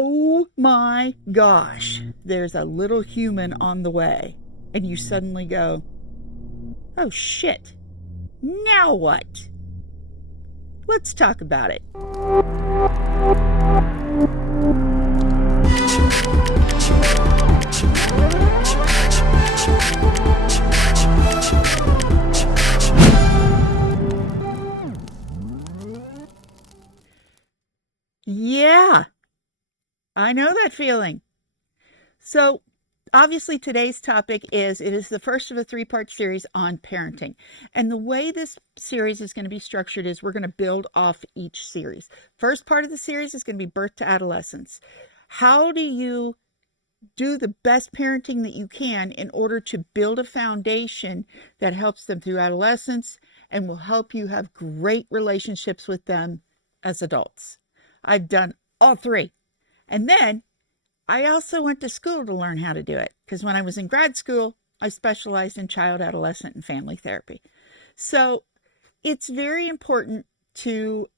oh my gosh, there's a little human on the way. And you suddenly go, oh shit, now what? Let's talk about it. Yeah, I know that feeling. So, obviously, today's topic is it is the first of a three-part series on parenting. And the way this series is going to be structured is we're going to build off each series. First part of the series is going to be birth to adolescence. How do you do the best parenting that you can in order to build a foundation that helps them through adolescence and will help you have great relationships with them as adults? I've done all three. And then I also went to school to learn how to do it because when I was in grad school, I specialized in child, adolescent, and family therapy. So it's very important to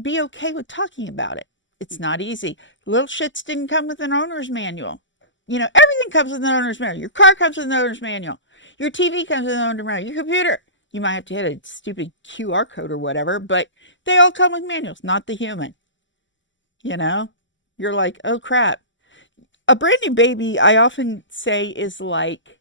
be okay with talking about it. It's not easy. Little shits didn't come with an owner's manual. You know, everything comes with an owner's manual. Your car comes with an owner's manual. Your TV comes with an owner's manual. Your computer. You might have to hit a stupid QR code or whatever, but they all come with manuals, not the human. You know, you're like, oh crap. A brand new baby, I often say, is like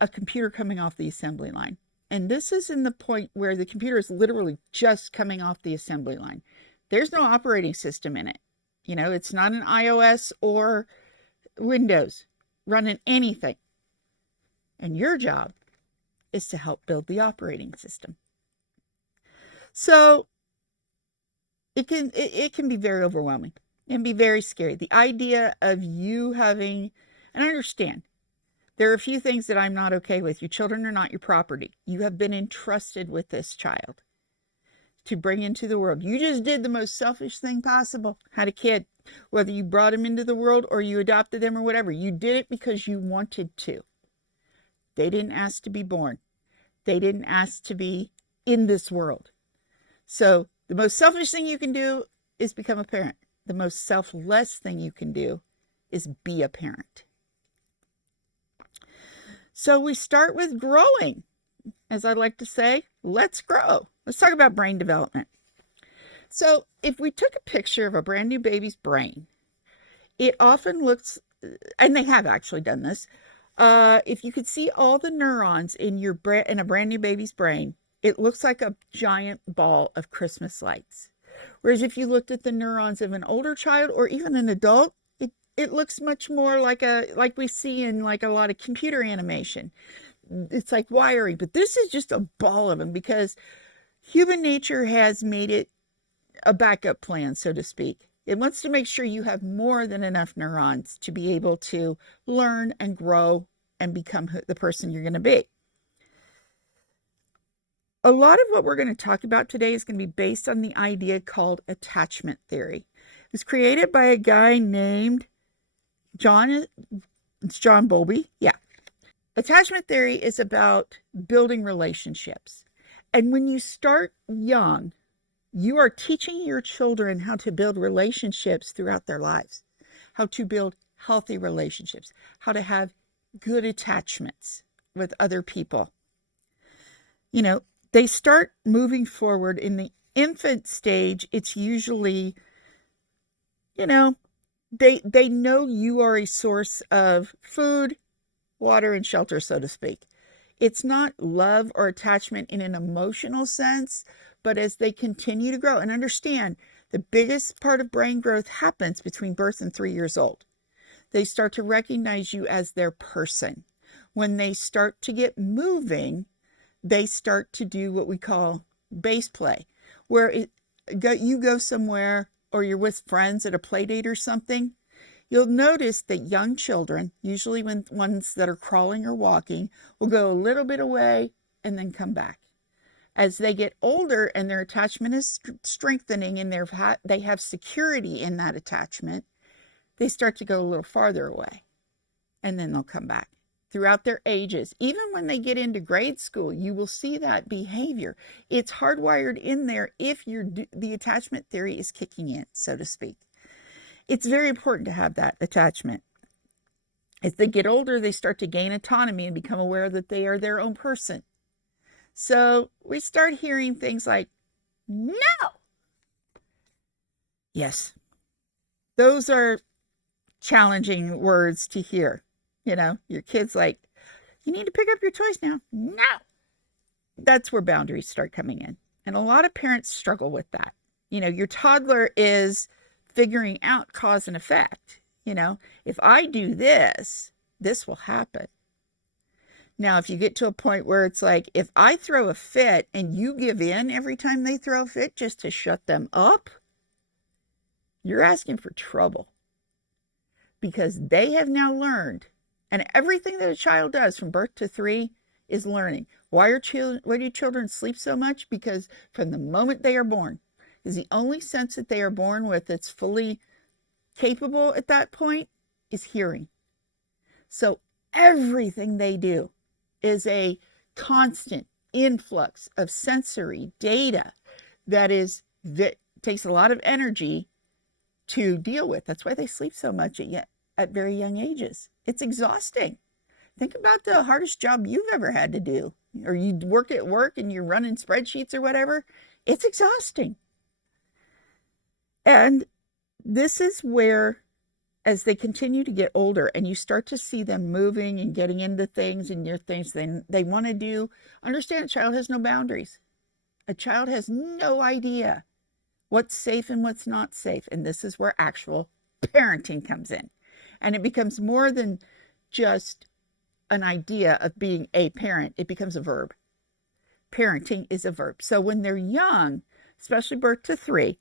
a computer coming off the assembly line. And this is in the point where the computer is literally just coming off the assembly line. There's no operating system in it. You know, it's not an iOS or Windows running anything. And your job is to help build the operating system. So it can be very overwhelming and be very scary. The idea of you having, and I understand, there are a few things that I'm not okay with. Your children are not your property. You have been entrusted with this child to bring into the world. You just did the most selfish thing possible. Had a kid, whether you brought him into the world or you adopted them or whatever. You did it because you wanted to. They didn't ask to be born. They didn't ask to be in this world. So the most selfish thing you can do is become a parent. The most selfless thing you can do is be a parent. So we start with growing. As I like to say, let's grow. Let's talk about brain development. So if we took a picture of a brand new baby's brain, it often looks, and they have actually done this, if you could see all the neurons in a brand new baby's brain, it looks like a giant ball of Christmas lights. Whereas if you looked at the neurons of an older child or even an adult, it looks much more like we see in like a lot of computer animation. It's like wiring, but this is just a ball of them because human nature has made it a backup plan, so to speak. It wants to make sure you have more than enough neurons to be able to learn and grow and become the person you're going to be. A lot of what we're going to talk about today is going to be based on the idea called attachment theory. It was created by a guy named John Bowlby. Yeah. Attachment theory is about building relationships. And when you start young, you are teaching your children how to build relationships throughout their lives, how to build healthy relationships, how to have good attachments with other people. You know, they start moving forward in the infant stage. It's usually, you know, they know you are a source of food, water, and shelter, so to speak. It's not love or attachment in an emotional sense, but as they continue to grow and understand, the biggest part of brain growth happens between birth and 3 years old. They start to recognize you as their person. When they start to get moving, they start to do what we call base play, where you go somewhere or you're with friends at a play date or something. You'll notice that young children, usually when ones that are crawling or walking, will go a little bit away and then come back. As they get older and their attachment is strengthening and they have security in that attachment, they start to go a little farther away and then they'll come back. Throughout their ages, even when they get into grade school, you will see that behavior. It's hardwired in there if the attachment theory is kicking in, so to speak. it's very important to have that attachment. As they get older, they start to gain autonomy and become aware that they are their own person. So we start hearing things like, no. Yes, those are challenging words to hear. You know, your kid's like, you need to pick up your toys now. No. That's where boundaries start coming in. And a lot of parents struggle with that. You know, your toddler is figuring out cause and effect. You know, if I do this, this will happen. Now, if you get to a point where it's like, if I throw a fit and you give in every time they throw a fit just to shut them up, you're asking for trouble. Because they have now learned, and everything that a child does from birth to 3 is learning. Why do children sleep so much? Because from the moment they are born, is the only sense that they are born with that's fully capable at that point is hearing. So everything they do is a constant influx of sensory data that takes a lot of energy to deal with. That's why they sleep so much at very young ages. It's exhausting. Think about the hardest job you've ever had to do, or you work at work and you're running spreadsheets or whatever. It's exhausting. And this is where, as they continue to get older and you start to see them moving and getting into things and your things they want to do, understand a child has no boundaries. A child has no idea what's safe and what's not safe. And this is where actual parenting comes in. And it becomes more than just an idea of being a parent. It becomes a verb. Parenting is a verb. So when they're young, especially birth to 3,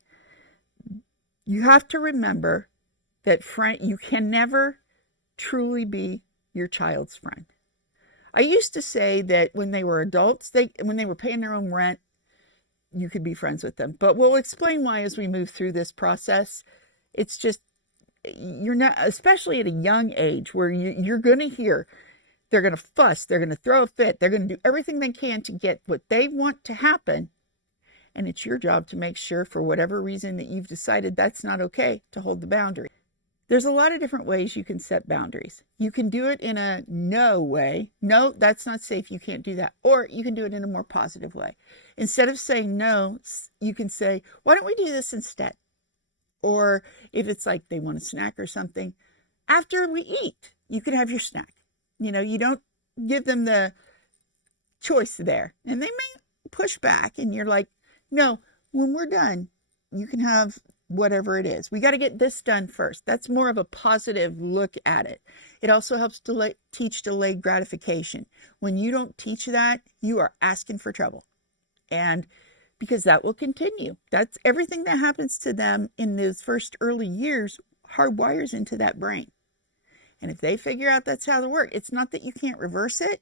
you have to remember that you can never truly be your child's friend. I used to say that when they were adults, when they were paying their own rent, you could be friends with them. But we'll explain why as we move through this process. It's just, you're not, especially at a young age where you're going to hear, they're going to fuss, they're going to throw a fit, they're going to do everything they can to get what they want to happen. And it's your job to make sure, for whatever reason that you've decided that's not okay, to hold the boundary. There's a lot of different ways you can set boundaries. You can do it in a no way. No, that's not safe. You can't do that. Or you can do it in a more positive way. Instead of saying no, you can say, why don't we do this instead? Or if it's like they want a snack or something, after we eat, you can have your snack. You know, you don't give them the choice there. And they may push back and you're like, no, when we're done, you can have whatever it is. We got to get this done first. That's more of a positive look at it. It also helps to teach delayed gratification. When you don't teach that, you are asking for trouble. And because that will continue. That's everything that happens to them in those first early years hardwires into that brain. And if they figure out that's how they work, it's not that you can't reverse it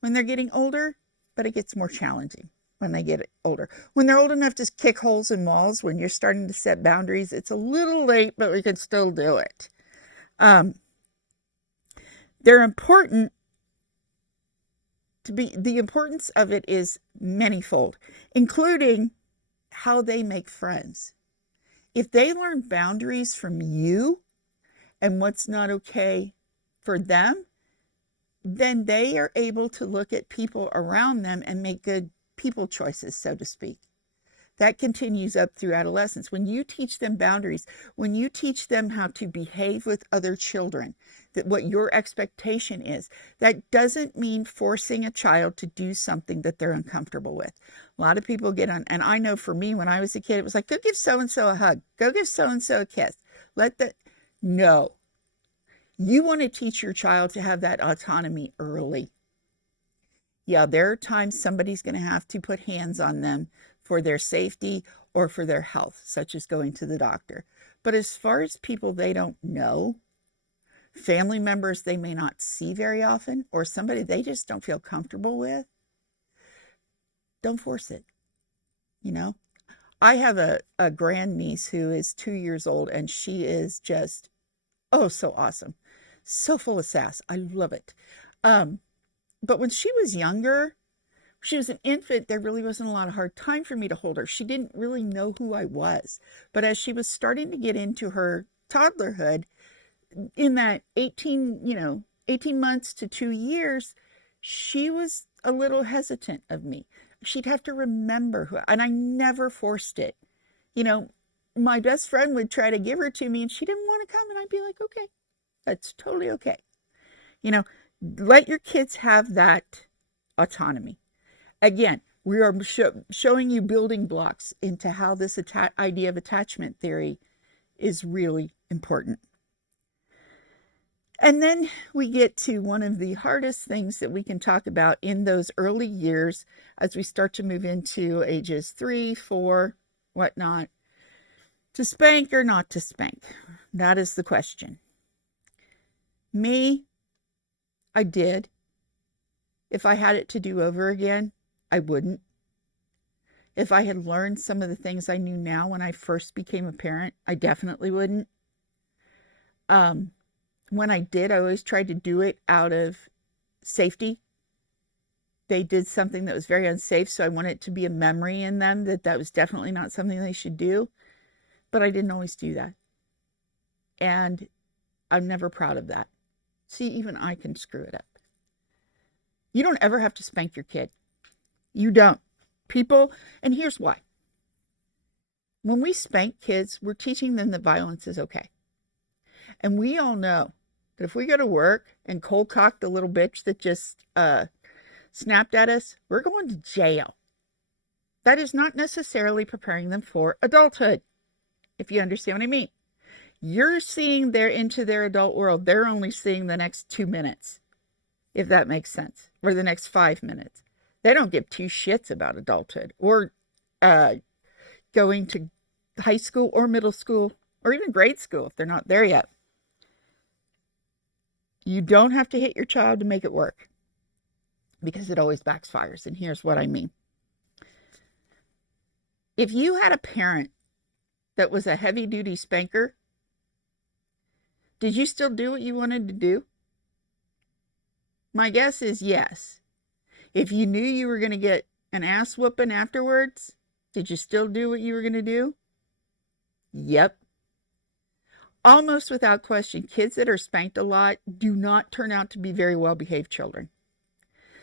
when they're getting older, but it gets more challenging when they get older. When they're old enough to kick holes in walls, when you're starting to set boundaries, it's a little late, but we can still do it. They're important to be, the importance of it is manyfold, including how they make friends. If they learn boundaries from you and what's not okay for them, then they are able to look at people around them and make good people choices, so to speak. That continues up through adolescence. When you teach them boundaries, when you teach them how to behave with other children, that what your expectation is, that doesn't mean forcing a child to do something that they're uncomfortable with. A lot of people get on, and I know for me, when I was a kid, it was like, go give so-and-so a hug. Go give so-and-so a kiss. No. You want to teach your child to have that autonomy early. Yeah, there are times somebody's going to have to put hands on them for their safety or for their health, such as going to the doctor. But as far as people they don't know, family members they may not see very often, or somebody they just don't feel comfortable with, don't force it. You know, I have a grandniece who is 2 years old, and she is just, oh, so awesome. So full of sass. I love it. But when she was younger, she was an infant, there really wasn't a lot of hard time for me to hold her. She didn't really know who I was. But as she was starting to get into her toddlerhood, in that 18 months to 2 years, she was a little hesitant of me. She'd have to remember who, and I never forced it. My best friend would try to give her to me and she didn't want to come, and I'd be like, okay, that's totally okay. Let your kids have that autonomy. Again, we are showing you building blocks into how this idea of attachment theory is really important. And then we get to one of the hardest things that we can talk about in those early years as we start to move into ages 3, 4, whatnot. To spank or not to spank? That is the question. Me, I did. If I had it to do over again, I wouldn't. If I had learned some of the things I knew now when I first became a parent, I definitely wouldn't. When I did, I always tried to do it out of safety. They did something that was very unsafe, so I wanted it to be a memory in them that was definitely not something they should do. But I didn't always do that. And I'm never proud of that. See, even I can screw it up. You don't ever have to spank your kid. You don't. People, and here's why. When we spank kids, we're teaching them that violence is okay. And we all know that if we go to work and cold cock the little bitch that just snapped at us, we're going to jail. That is not necessarily preparing them for adulthood, if you understand what I mean. You're seeing into their adult world. They're only seeing the next 2 minutes, if that makes sense, or the next 5 minutes. They don't give two shits about adulthood or going to high school or middle school or even grade school if they're not there yet. You don't have to hit your child to make it work, because it always backfires. And here's what I mean. If you had a parent that was a heavy-duty spanker, did you still do what you wanted to do? My guess is yes. If you knew you were going to get an ass whooping afterwards, did you still do what you were going to do? Yep. Almost without question, kids that are spanked a lot do not turn out to be very well-behaved children,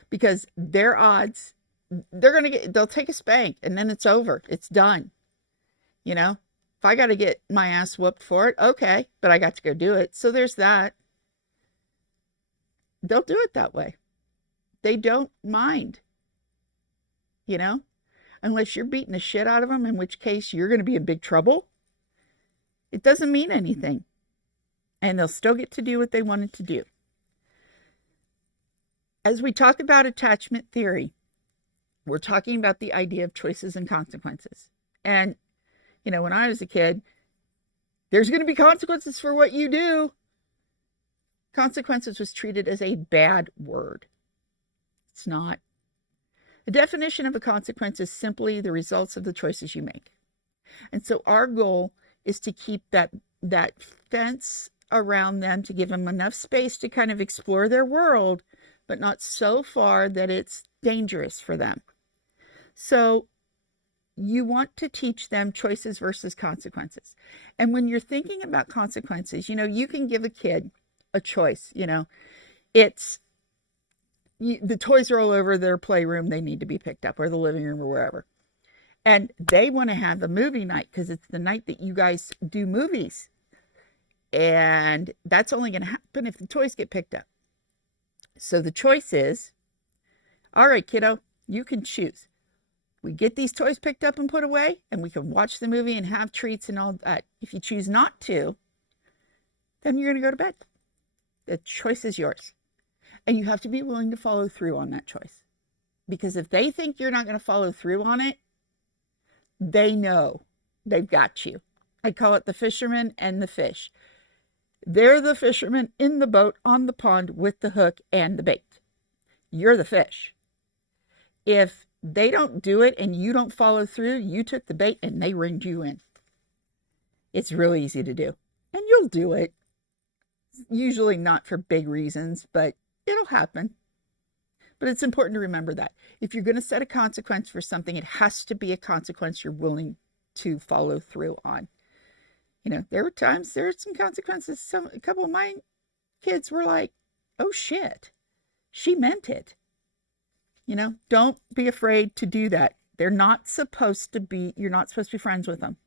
because their odds, they'll take a spank and then it's over. It's done. If I got to get my ass whooped for it, okay, but I got to go do it. So there's that. They'll do it that way. They don't mind, unless you're beating the shit out of them, in which case you're going to be in big trouble. It doesn't mean anything. And they'll still get to do what they wanted to do. As we talk about attachment theory, we're talking about the idea of choices and consequences. And, when I was a kid, there's going to be consequences for what you do. Consequences was treated as a bad word. It's not. The definition of a consequence is simply the results of the choices you make. And so our goal is to keep that fence around them, to give them enough space to kind of explore their world, but not so far that it's dangerous for them. So you want to teach them choices versus consequences. And when you're thinking about consequences, you can give a kid a choice. It's the toys are all over their playroom. They need to be picked up, or the living room, or wherever. And they want to have a movie night because it's the night that you guys do movies. And that's only going to happen if the toys get picked up. So the choice is, all right, kiddo, you can choose. We get these toys picked up and put away, and we can watch the movie and have treats and all that. If you choose not to, then you're going to go to bed. The choice is yours. And you have to be willing to follow through on that choice. Because if they think you're not going to follow through on it, they know they've got you. I call it the fisherman and the fish. They're the fisherman in the boat on the pond with the hook and the bait. You're the fish. If they don't do it and you don't follow through, you took the bait and they ringed you in. It's really easy to do. And you'll do it. Usually not for big reasons, but it'll happen. But it's important to remember that. If you're going to set a consequence for something, it has to be a consequence you're willing to follow through on. There were times, there were some consequences. A couple of my kids were like, oh shit, she meant it. Don't be afraid to do that. You're not supposed to be friends with them,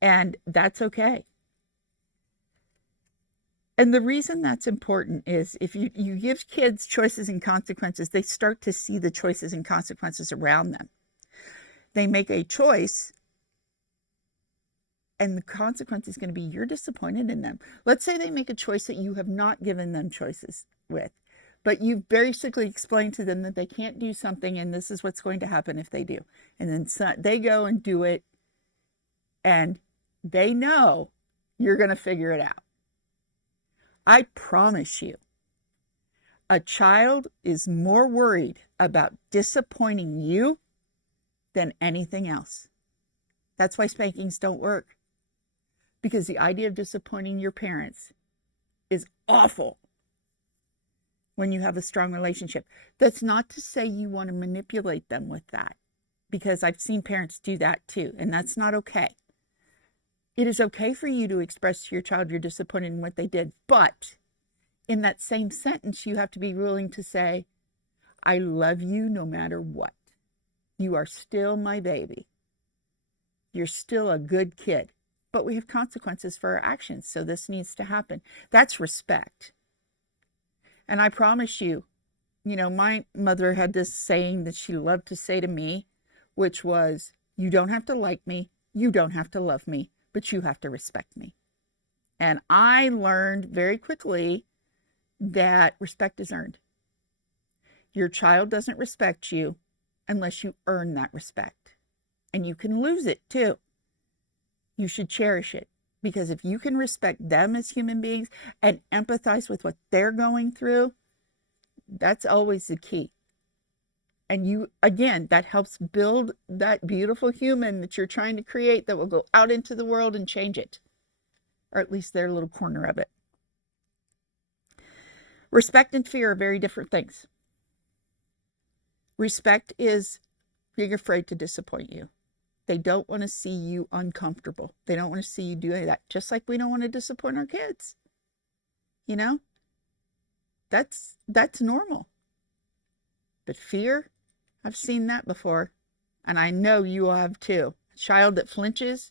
and that's okay. And the reason that's important is if you give kids choices and consequences, they start to see the choices and consequences around them. They make a choice, and the consequence is going to be you're disappointed in them. Let's say they make a choice that you have not given them choices with, but you've basically explained to them that they can't do something, and this is what's going to happen if they do. And then they go and do it, and they know you're going to figure it out. I promise you, a child is more worried about disappointing you than anything else. That's why spankings don't work. Because the idea of disappointing your parents is awful when you have a strong relationship. That's not to say you want to manipulate them with that, because I've seen parents do that too, and that's not okay. It is okay for you to express to your child you're disappointed in what they did, but in that same sentence, you have to be willing to say, I love you no matter what. You are still my baby. You're still a good kid, but we have consequences for our actions, so this needs to happen. That's respect. And I promise you, my mother had this saying that she loved to say to me, which was, you don't have to like me, you don't have to love me, but you have to respect me. And I learned very quickly that respect is earned. Your child doesn't respect you unless you earn that respect. And you can lose it too. You should cherish it, because if you can respect them as human beings and empathize with what they're going through, that's always the key. And again, that helps build that beautiful human that you're trying to create that will go out into the world and change it, or at least their little corner of it. Respect and fear are very different things. Respect is being afraid to disappoint you. They don't want to see you uncomfortable. They don't want to see you do any of that, just like we don't want to disappoint our kids. That's normal. But fear, I've seen that before, and I know you have too. A child that flinches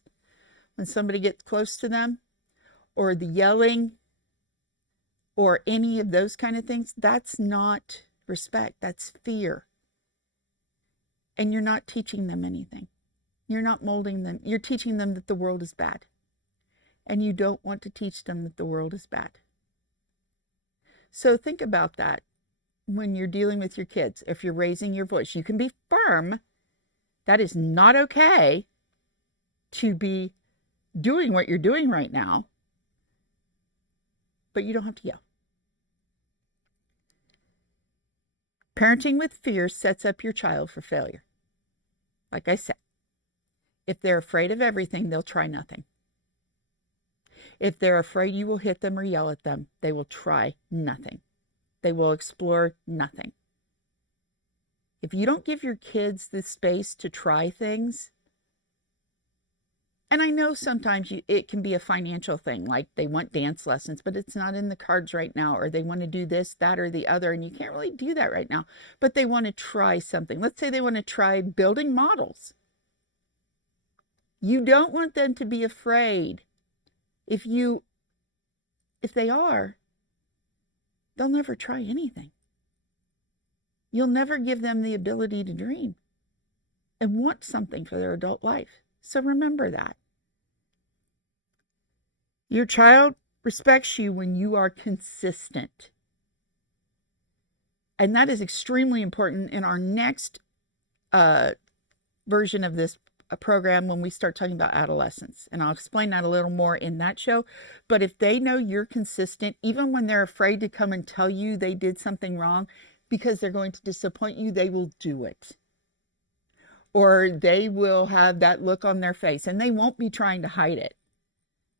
when somebody gets close to them, or the yelling, or any of those kind of things, that's not respect, that's fear. And you're not teaching them anything. You're not molding them. You're teaching them that the world is bad. And you don't want to teach them that the world is bad. So think about that when you're dealing with your kids. If you're raising your voice, you can be firm. That is not okay to be doing what you're doing right now. But you don't have to yell. Parenting with fear sets up your child for failure. Like I said, if they're afraid of everything, they'll try nothing. If they're afraid you will hit them or yell at them, they will try nothing. They will explore nothing. If you don't give your kids the space to try things, and I know sometimes it can be a financial thing, like they want dance lessons, but it's not in the cards right now, or they want to do this, that, or the other, and you can't really do that right now, but they want to try something. Let's say they want to try building models. You don't want them to be afraid. If they are, they'll never try anything. You'll never give them the ability to dream and want something for their adult life. So remember that. Your child respects you when you are consistent. And that is extremely important in our next version of this program when we start talking about adolescence. And I'll explain that a little more in that show. But if they know you're consistent, even when they're afraid to come and tell you they did something wrong because they're going to disappoint you, they will do it. Or they will have that look on their face and they won't be trying to hide it.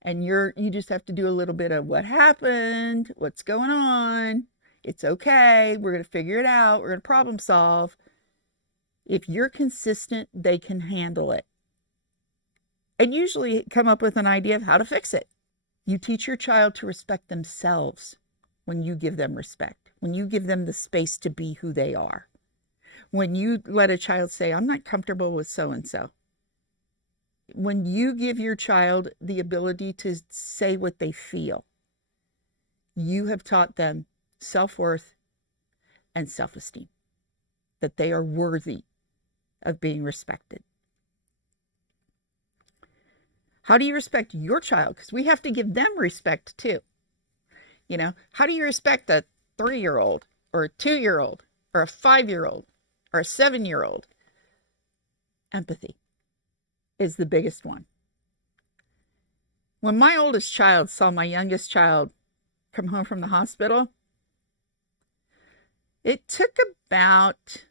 And you just have to do a little bit of what happened, what's going on. It's okay. We're going to figure it out. We're going to problem solve. If you're consistent, they can handle it. and usually come up with an idea of how to fix it. You teach your child to respect themselves when you give them respect, when you give them the space to be who they are. When you let a child say, I'm not comfortable with so-and-so. When you give your child the ability to say what they feel, you have taught them self-worth and self-esteem, that they are worthy of being respected. How do you respect your child? Because we have to give them respect too. You know, how do you respect a 3-year-old or a 2-year-old or a 5-year-old or a 7-year-old? Empathy is the biggest one. When my oldest child saw my youngest child come home from the hospital, it took about,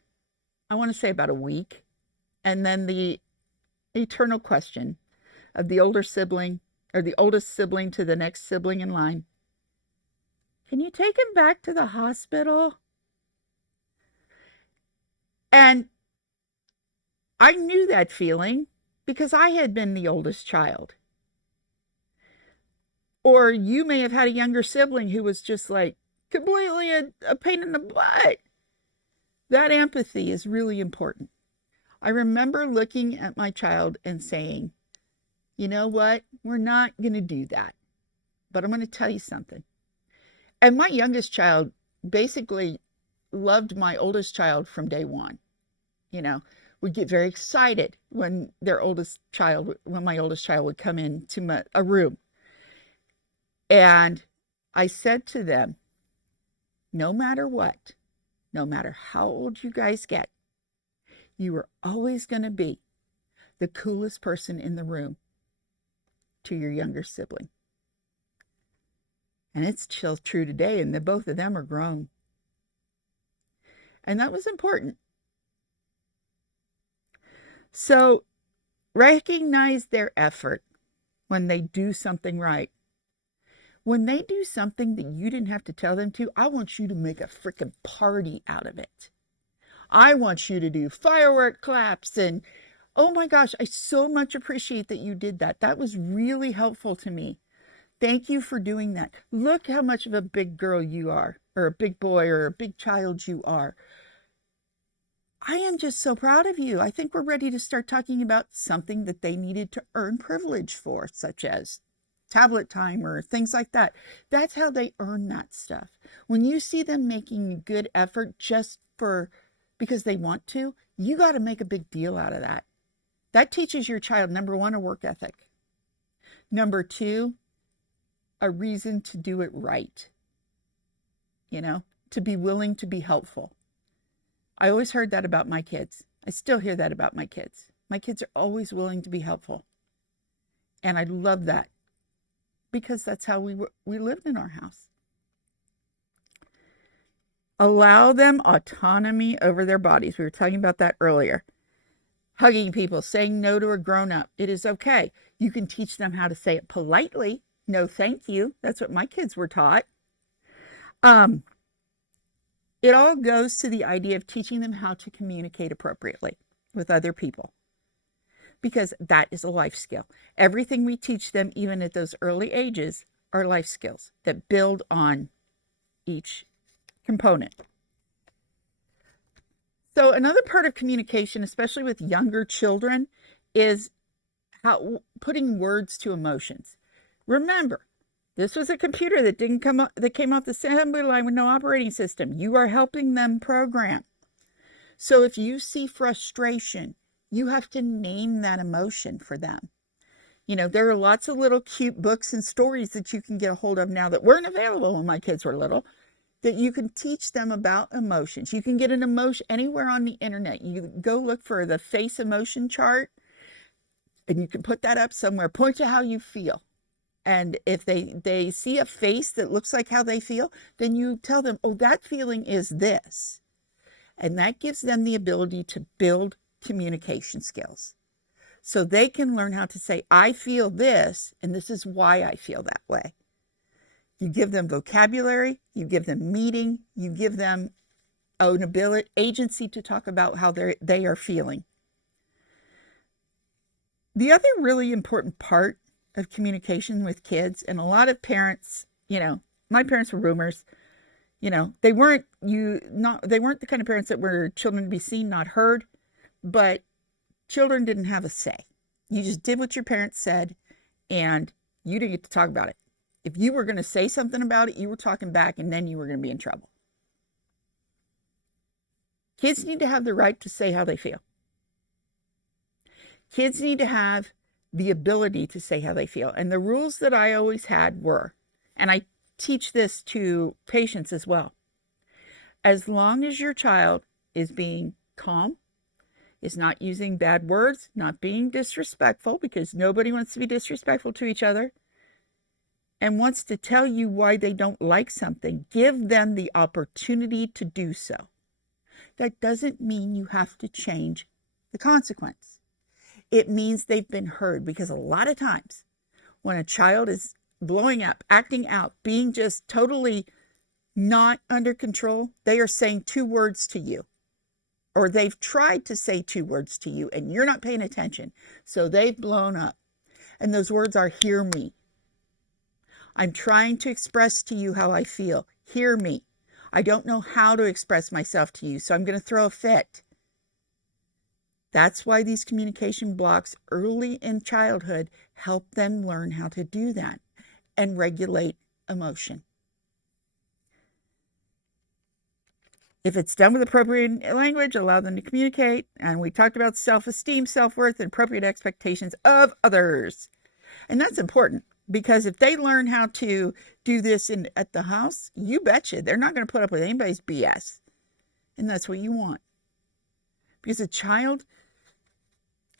I want to say about a week. And then the eternal question of the older sibling or the oldest sibling to the next sibling in line, can you take him back to the hospital? And I knew that feeling because I had been the oldest child. Or you may have had a younger sibling who was just like completely a pain in the butt. That empathy is really important. I remember looking at my child and saying, you know what? We're not going to do that. But I'm going to tell you something. And my youngest child basically loved my oldest child from day one. You know, would get very excited when my oldest child would come into a room. And I said to them, no matter what, no matter how old you guys get, you are always going to be the coolest person in the room to your younger sibling. And it's still true today, and both of them are grown. And that was important. So recognize their effort when they do something right. When they do something that you didn't have to tell them to, I want you to make a freaking party out of it. I want you to do firework claps and, oh my gosh, I so much appreciate that you did that. That was really helpful to me. Thank you for doing that. Look how much of a big girl you are, or a big boy, or a big child you are. I am just so proud of you. I think we're ready to start talking about something that they needed to earn privilege for, such as tablet time or things like that. That's how they earn that stuff. When you see them making a good effort just because they want to, you got to make a big deal out of that. That teaches your child, number one, a work ethic. Number two, a reason to do it right. You know, to be willing to be helpful. I always heard that about my kids. I still hear that about my kids. My kids are always willing to be helpful. And I love that because that's how we lived in our house. Allow them autonomy over their bodies. We were talking about that earlier. Hugging people, saying no to a grown-up. It is okay. You can teach them how to say it politely. No, thank you. That's what my kids were taught. It all goes to the idea of teaching them how to communicate appropriately with other people, because that is a life skill. Everything we teach them, even at those early ages, are life skills that build on each component. So another part of communication, especially with younger children, is putting words to emotions. Remember, this was a computer that came off the assembly line with no operating system. You are helping them program. So if you see frustration, you have to name that emotion for them. You know, there are lots of little cute books and stories that you can get a hold of now that weren't available when my kids were little, that you can teach them about emotions. You can get an emotion anywhere on the internet. You go look for the face emotion chart, and you can put that up somewhere. Point to how you feel. And if they see a face that looks like how they feel, then you tell them, oh, that feeling is this. And that gives them the ability to build communication skills. So they can learn how to say, I feel this, and this is why I feel that way. You give them vocabulary, you give them meaning, you give them an ability, agency to talk about how they are feeling. The other really important part of communication with kids, and a lot of parents, my parents were boomers. They weren't the kind of parents that were children to be seen, not heard, but children didn't have a say. You just did what your parents said, and you didn't get to talk about it. If you were going to say something about it, you were talking back, and then you were going to be in trouble. Kids need to have the right to say how they feel. Kids need to have the ability to say how they feel. And the rules that I always had were, and I teach this to patients as well, as long as your child is being calm, is not using bad words, not being disrespectful, because nobody wants to be disrespectful to each other, and wants to tell you why they don't like something, give them the opportunity to do so. That doesn't mean you have to change the consequence. It means they've been heard, because a lot of times when a child is blowing up, acting out, being just totally not under control, they are saying 2 words to you, or they've tried to say 2 words to you and you're not paying attention. So they've blown up. And those words are, hear me. I'm trying to express to you how I feel. Hear me. I don't know how to express myself to you, so I'm going to throw a fit. That's why these communication blocks early in childhood help them learn how to do that and regulate emotion. If it's done with appropriate language, allow them to communicate. And we talked about self-esteem, self-worth, and appropriate expectations of others. And that's important, because if they learn how to do this at the house, you betcha they're not going to put up with anybody's BS. And that's what you want. Because a child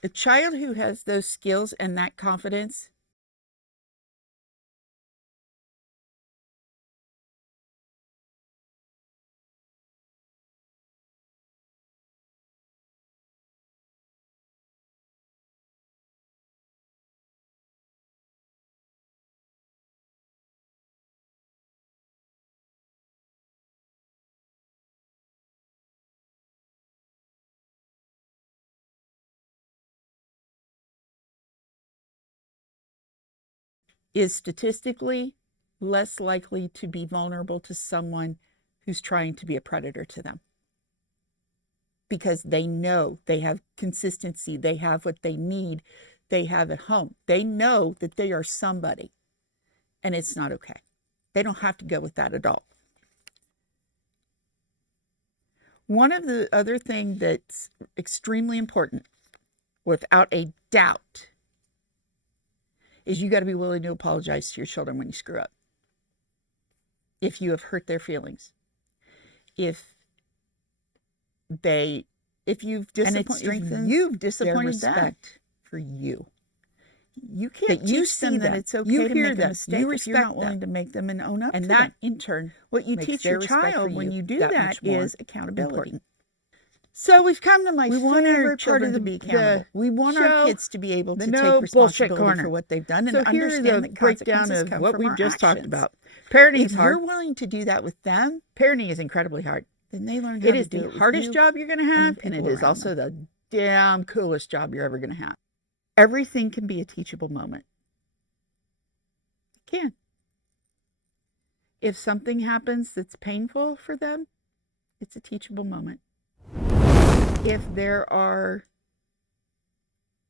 who has those skills and that confidence is statistically less likely to be vulnerable to someone who's trying to be a predator to them. Because they know they have consistency, they have what they need, they have at home. They know that they are somebody, and it's not okay. They don't have to go with that adult. One of the other things that's extremely important, without a doubt, is you got to be willing to apologize to your children when you screw up. If you have hurt their feelings. If you've disappointed them for you. You can't teach them that it's okay to make a mistake. You respect them. You're not willing to make them and own up to them. And that, in turn, what you teach your child when you do that is accountability. So we've come to my favorite part of the be accountable. We want our kids to be able to take responsibility for what they've done and understand the breakdown of what we've just talked about. Parenting is hard. If you're willing to do that with them, parenting is incredibly hard. Then they learn how to do it. It is the hardest job you're going to have, and it is also the damn coolest job you're ever going to have. Everything can be a teachable moment. It can. If something happens that's painful for them, it's a teachable moment. If there are,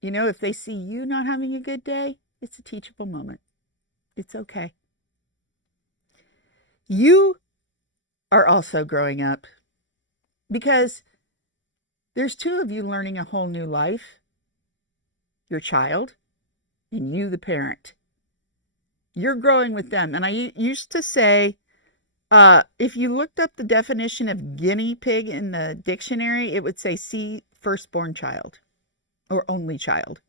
if they see you not having a good day, it's a teachable moment. It's okay. You are also growing up, because there's 2 of you learning a whole new life. Your child and you, the parent. You're growing with them. And I used to say, if you looked up the definition of guinea pig in the dictionary, it would say see firstborn child or only child.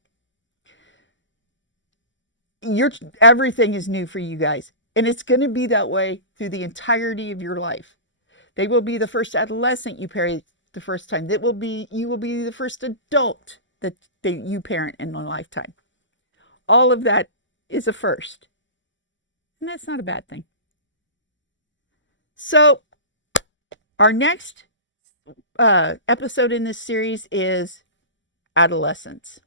Everything is new for you guys. And it's going to be that way through the entirety of your life. They will be the first adolescent you parent the first time. You will be the first adult that you parent in a lifetime. All of that is a first. And that's not a bad thing. So our next episode in this series is Adolescence.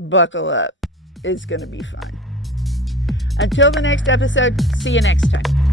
buckle up. It's going to be fun. Until the next episode, see you next time.